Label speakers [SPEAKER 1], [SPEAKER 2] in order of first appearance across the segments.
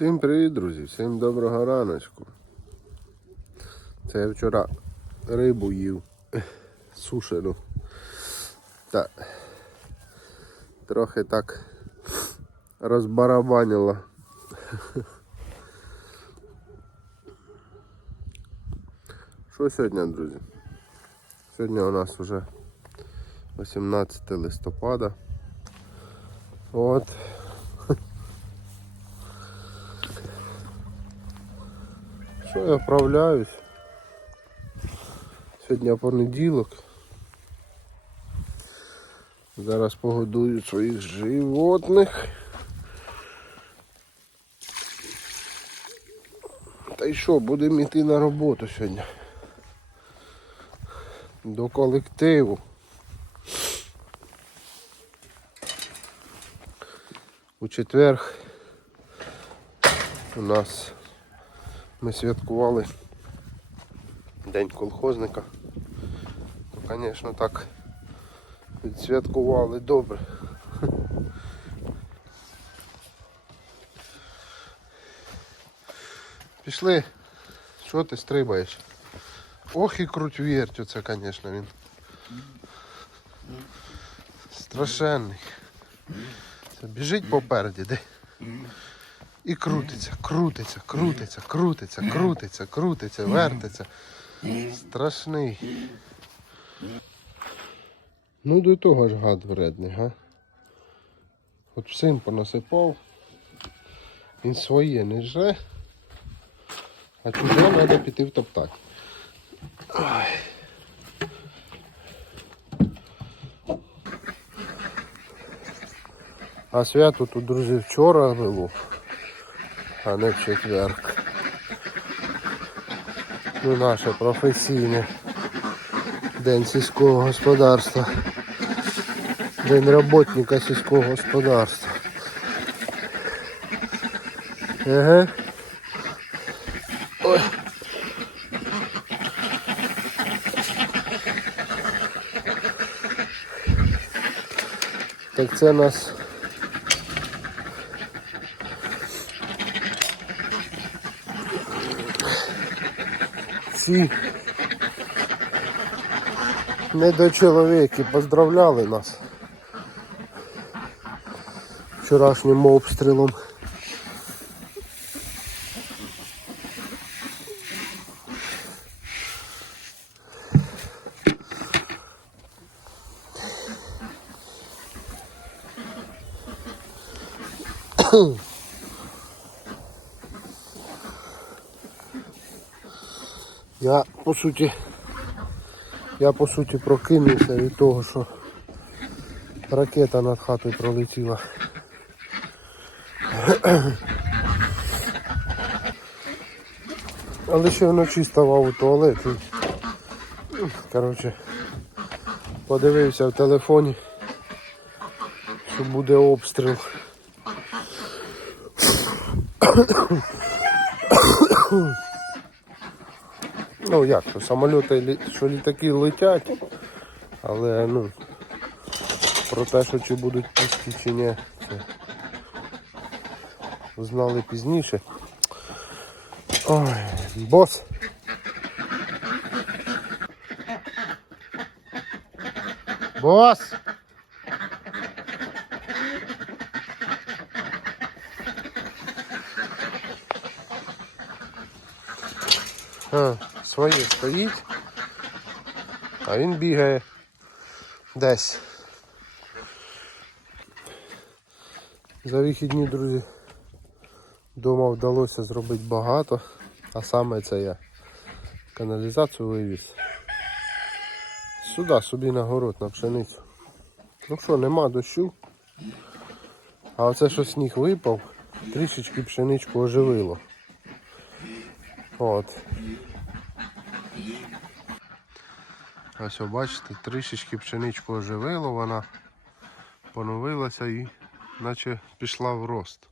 [SPEAKER 1] Всім привіт, друзі! Всім доброго раночку. Це я вчора рибу їв сушену. Та трохи так розбарабанило. Що сьогодні, друзі? Сьогодні у нас вже 18 листопада. От. Що я вправляюсь? Сьогодні понеділок. Зараз погодую своїх животних. Та й що, будемо йти на роботу сьогодні. До колективу. У четверг у нас ми святкували День колхозника. То, звісно, так відсвяткували добре. Пішли. Що ти стрибаєш? Ох і круть верть, оце, звісно, він. Страшенний. Це біжить попереді, де? І крутиться, крутиться, крутиться, крутиться, крутиться, крутиться, вертиться. Страшний. Ну до того ж гад вредний, га? От всім понасипав. Він своє не жре, а чуже треба піти втоптати. Ой. А свято тут, друзі, вчора було а не в четверг. Ну, наше професійне день сільського господарства. День роботника сільського господарства. Ага. Ой. Так це нас ці недочоловіки поздравляли нас вчорашнім обстрілом. Я по суті, я по суті прокинувся від того, що ракета над хатою пролетіла. Але ще вночі ставав у туалет і коротше, подивився в телефоні, що буде обстріл. Ну як, що самоліти, що літаки летять, але ну про те, що чи будуть пусті чи ні, це знали пізніше. Ой, бос. Бос! А, своє стоїть, а він бігає десь. За вихідні, друзі, вдома вдалося зробити багато, а саме це я каналізацію вивіз. Сюди собі на город, на пшеницю. Ну що, нема дощу. А оце що сніг випав, трішечки пшеничку оживило. От. Ось бачите, трішечки пшеничку оживило, вона поновилася і наче пішла в рост.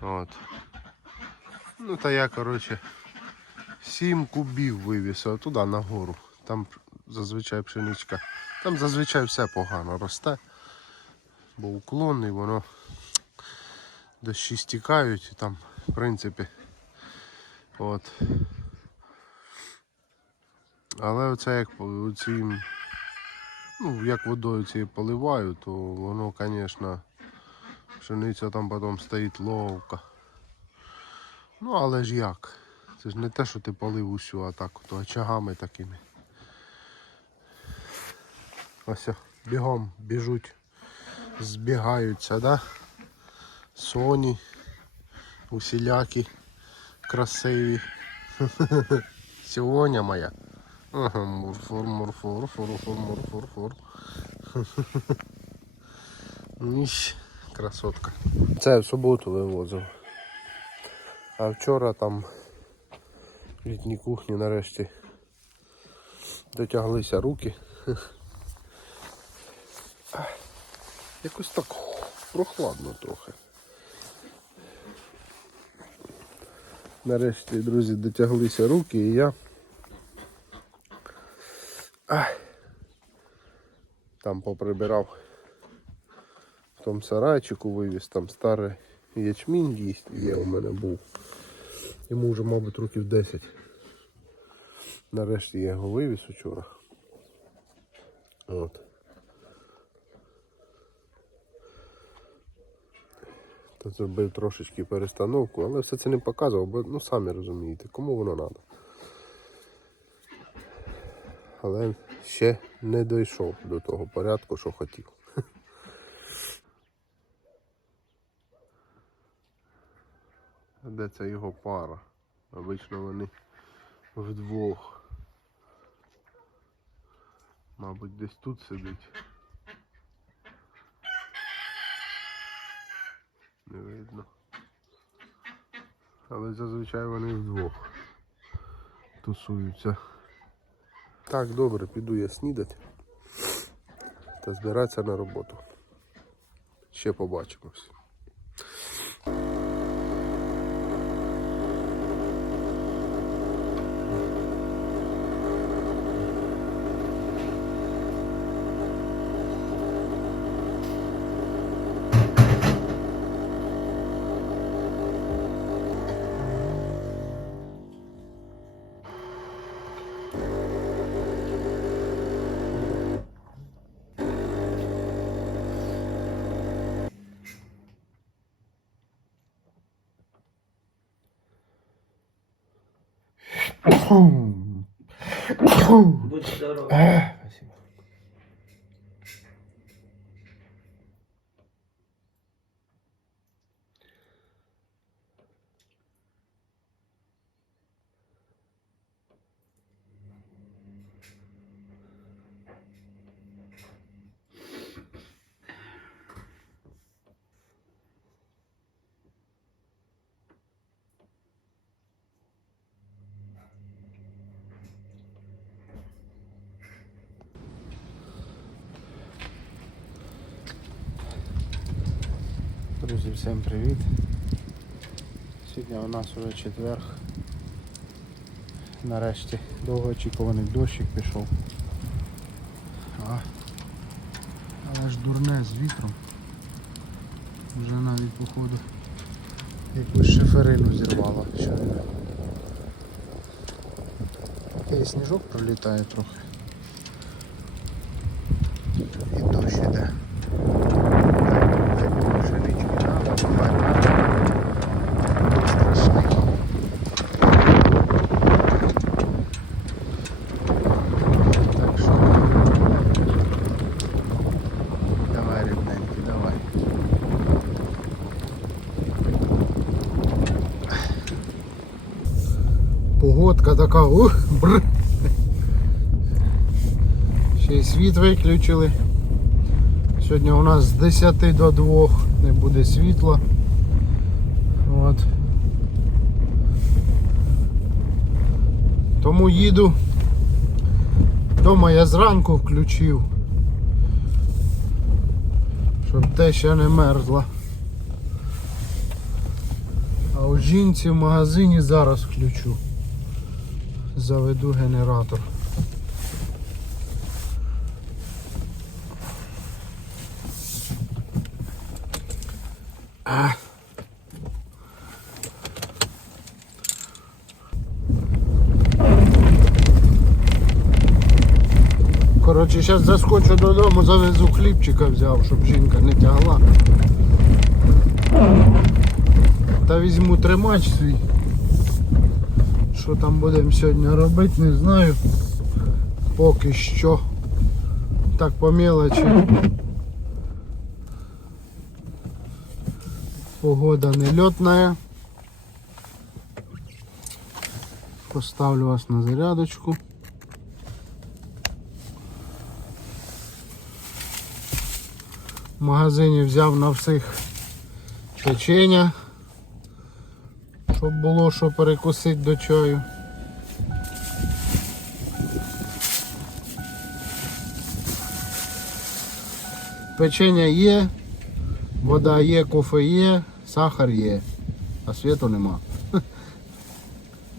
[SPEAKER 1] От. Ну та я, коротше, 7 кубів вивіз туди нагору. Там зазвичай пшеничка. Там зазвичай все погано росте, бо уклонний воно дощі стікають і там, в принципі, от. Але оце як цим, ну, як водою цією поливаю, то воно, звісно, пшениця там потім стоїть ловка. Ну, але ж як? Це ж не те, що ти полив усю, а так от очагами такими. Ось бігом біжуть, збігаються, да? Соні, усілякі, красиві. Сьогодні моя. Ага, мурфур, мурфур, фурфур, мурфур, фур. Ніщ, красотка. Це в суботу вивозив. А вчора там в літній кухні нарешті дотяглися руки. Якось так прохладно трохи. Нарешті, друзі, дотяглися руки і я поприбирав в тому сарайчику вивіз, там старий ячмінь їсть є у мене був. Йому вже, мабуть, років 10. Нарешті я його вивіз учора. От. То зробив трошечки перестановку, але все це не показував, бо ну самі розумієте, кому воно треба. Але ще не дійшов до того порядку, що хотів. Де це його пара? Обично вони вдвох. Мабуть, десь тут сидить. Не видно. Але зазвичай вони вдвох тусуються. Так, добре, піду я снідати та збиратися на роботу. Ще побачимось.
[SPEAKER 2] 뭐
[SPEAKER 1] 진짜로. 에이.
[SPEAKER 2] Друзі, всім привіт. Сьогодні у нас уже четверг. Нарешті довгоочікуваний дощик пішов. А, але ж дурне з вітром. Вже навіть походу якусь шиферину зірвало. І сніжок пролітає трохи. І дощ іде.
[SPEAKER 1] Така, ух, бр. Ще й світ виключили. Сьогодні у нас з 10 до 2 не буде світла. От. Тому їду. Дома я зранку включив. Щоб те ще не мерзла. А у жінці в магазині зараз включу заведу генератор.
[SPEAKER 2] Коротше, зараз заскочу додому, завезу хлібчика взяв, щоб жінка не тягла. Та візьму тримач свій. Що там будемо сьогодні робити, не знаю. Поки що. Так по мелочі. Погода не льотная. Поставлю вас на зарядочку. В магазині взяв на всіх печення, щоб було що перекусити до чаю. Печення є, вода є, кофе є, сахар є, а світу нема.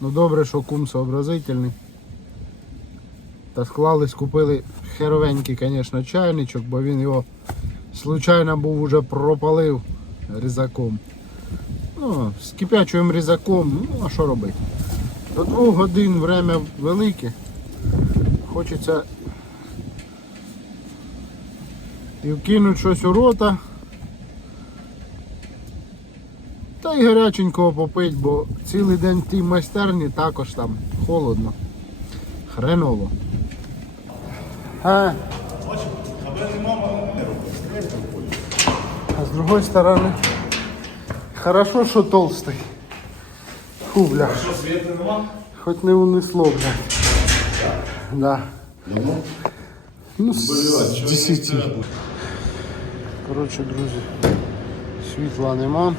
[SPEAKER 2] Ну добре, що кум сообразительний. Та склались, купили херовенький, звісно, чайничок, бо він його случайно був уже пропалив різаком. Ну, з кипячим різаком, ну а що робити? До двох годин время велике. Хочеться і вкинуть щось у рота. Та й гаряченького попить, бо цілий день в тій майстерні також там холодно. Хреново. А, а з другої сторони, хорошо, що толстий. Фу, бля.
[SPEAKER 3] Що, світу нема?
[SPEAKER 2] Хоч не унесло, блядь. Да. Ну, з 10. Коротше, друзі, світла нема.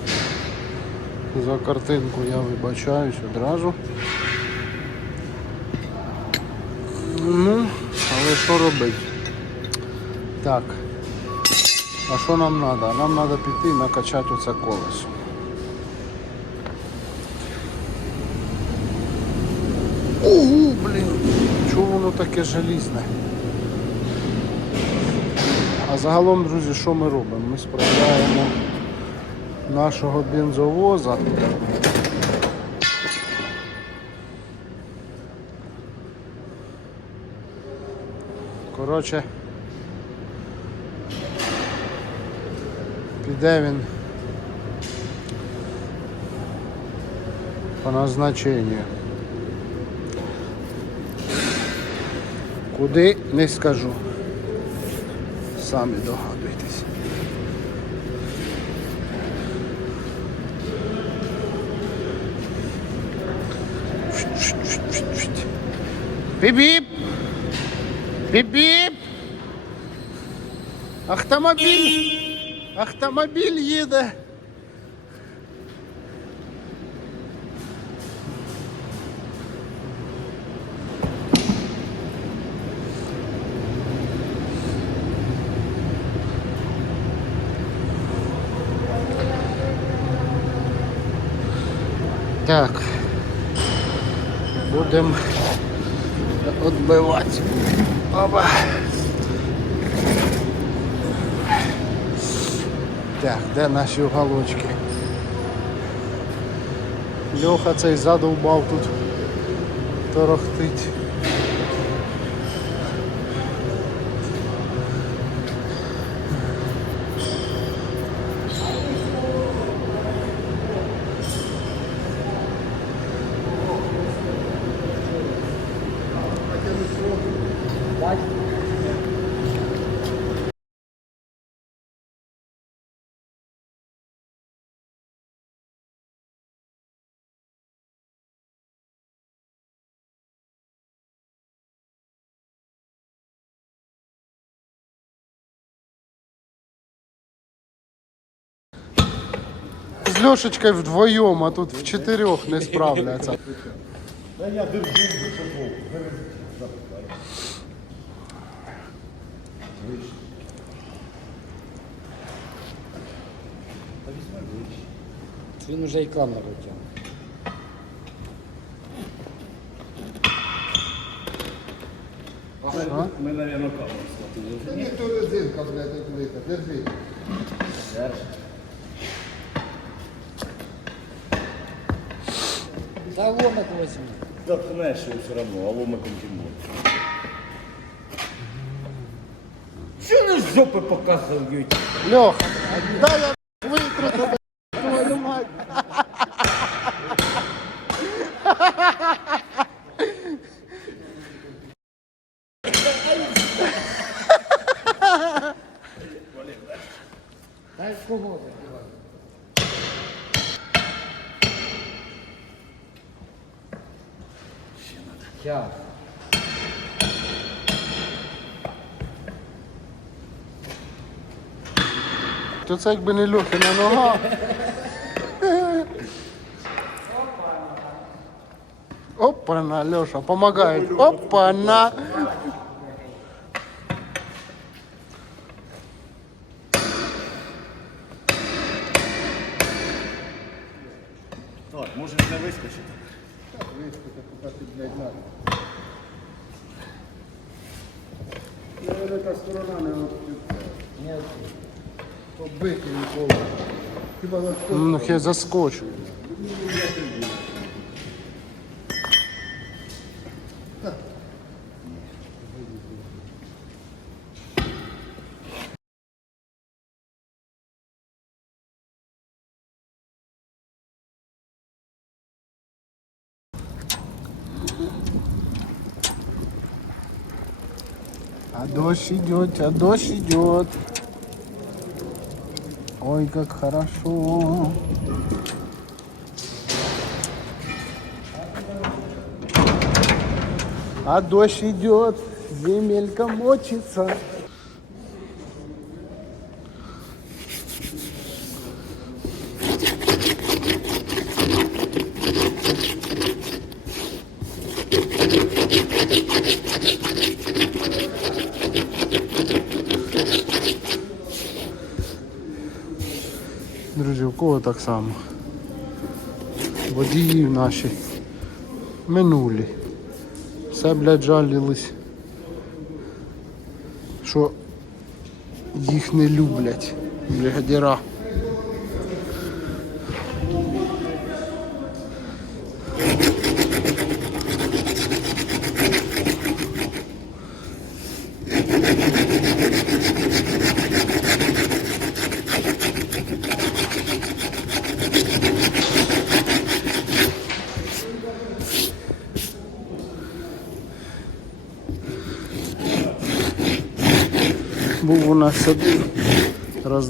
[SPEAKER 2] За картинку я вибачаюсь одразу. Ну, але що робити? Так. А що нам треба? Нам треба піти і накачати оце колесо. Чого воно таке желізне? А загалом, друзі, що ми робимо? Ми справляємо нашого бензовоза. Коротше, піде він по назначенню. Куди не скажу. Самі догадуйтесь. Біп-біп! Біп-біп! Автомобіль! Автомобіль їде! Так. Будемо відбивати. Оба. Так, де наші уголочки? Льоха цей задовбав тут торохтить. З Льошечкою вдвоєм, а тут в чотирьох не справляться.
[SPEAKER 3] Та я держу.
[SPEAKER 4] Він вже і камеру тягне.
[SPEAKER 2] Що?
[SPEAKER 3] Ми, мабуть, камеру схватили.
[SPEAKER 2] Ні, то резинка, блядь, відкрита. Держи.
[SPEAKER 4] Да ломик возьми.
[SPEAKER 3] Да пнешь его все равно, а ломиком тем более. Что на
[SPEAKER 2] жопы показывают? Леха, дай я вытру твою мать. то це якби не Льохина нога. Опа-на, Леша, помогает. Опа-на.
[SPEAKER 3] Так, може вже вискочити. Так, вискочити, поки ти, блядь, надо.
[SPEAKER 1] Ну, велика сторона не Нет. Хіба на
[SPEAKER 2] Ну, я заскочу. А дождь идет, а дождь идет. Ой, как хорошо. А дождь идет, земелька мочится. Наші минулі. Все, блядь, жалілись, що їх не люблять, бригадіра.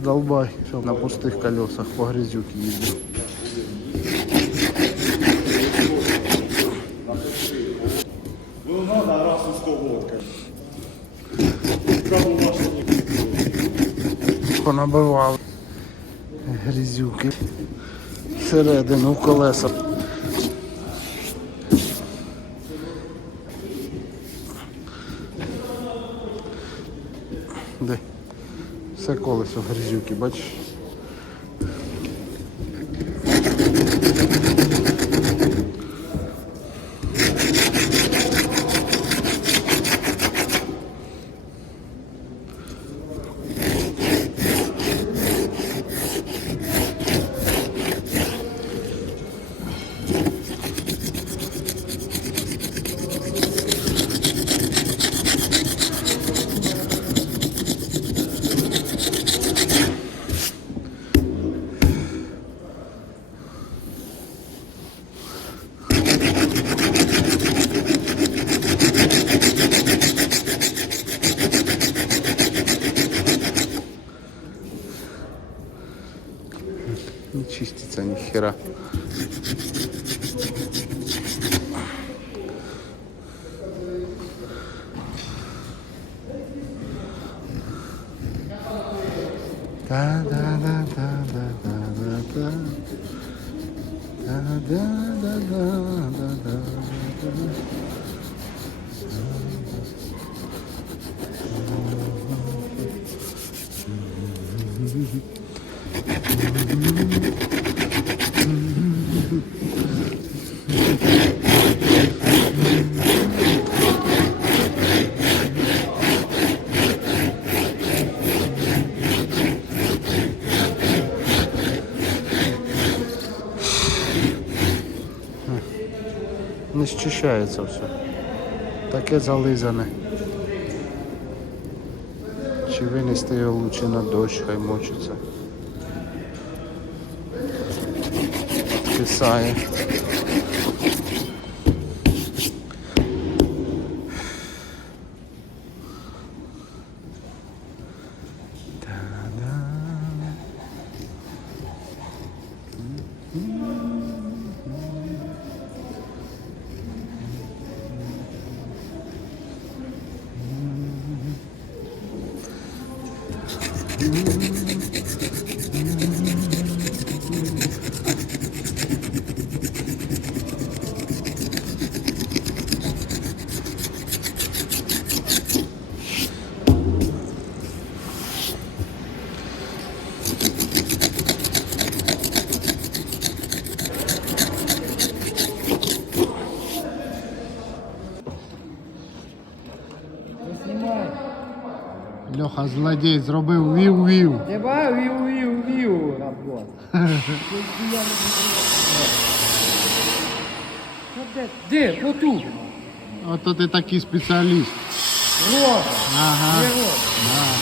[SPEAKER 2] раздолбай, чтобы на пустых колесах по грязюке ездил.
[SPEAKER 3] Ну надо раз и сто.
[SPEAKER 2] Понабивав грязюки. Всередину колеса. Колесо грязюки, бачиш? Не щищається все. Таке зализане. Винести лучше на дощ, хай мочиться. Кисає. Льоха злодій зробив вів-вів.
[SPEAKER 4] Віу віу работа. Де? Де? Отут.
[SPEAKER 2] Ото ти такий спеціаліст.
[SPEAKER 4] Роба.
[SPEAKER 2] Ага.
[SPEAKER 4] Роба?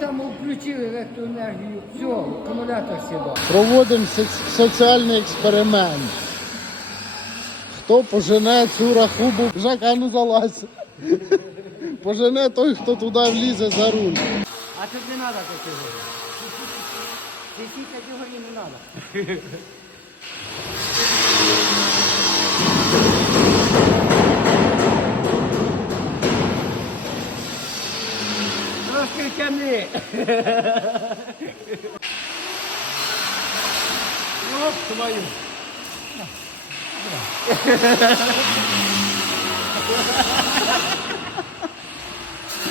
[SPEAKER 4] Там включили електроенергію. Все, акумулятор сідав.
[SPEAKER 2] Проводимо соціальний експеримент. Хто пожене цю рахубу? Жака, ну залазь. Пожене той, хто туди влізе за руль.
[SPEAKER 4] А тут не треба категорії. Ці категорії не треба. Трошки тяни. Оп, твою.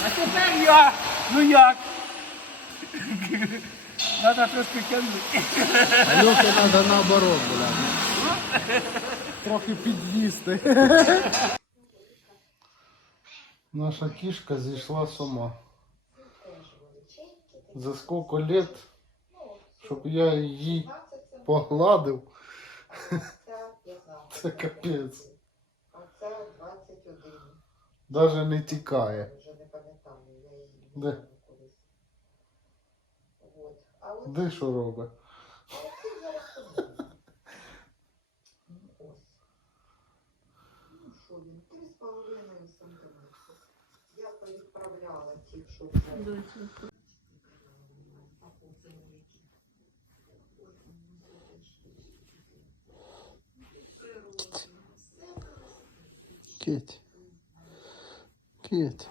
[SPEAKER 4] А тепер я. Ну як? Треба трошки тягнути.
[SPEAKER 2] А треба наоборот, блядь. Трохи під'їсти. Наша кішка зійшла з ума. За скільки лет, щоб я її погладив, це капець.
[SPEAKER 5] А це 21.
[SPEAKER 2] Даже не тікає.
[SPEAKER 5] Вже не пам'ятаю, я її
[SPEAKER 2] Де?
[SPEAKER 5] не колись. От. А от
[SPEAKER 2] Де що робить?
[SPEAKER 5] це. Ну, Ось. Ну, що він? 3,5 сантиметри. Я повідправляла ті, що вже. А
[SPEAKER 2] Кіть. Кіть.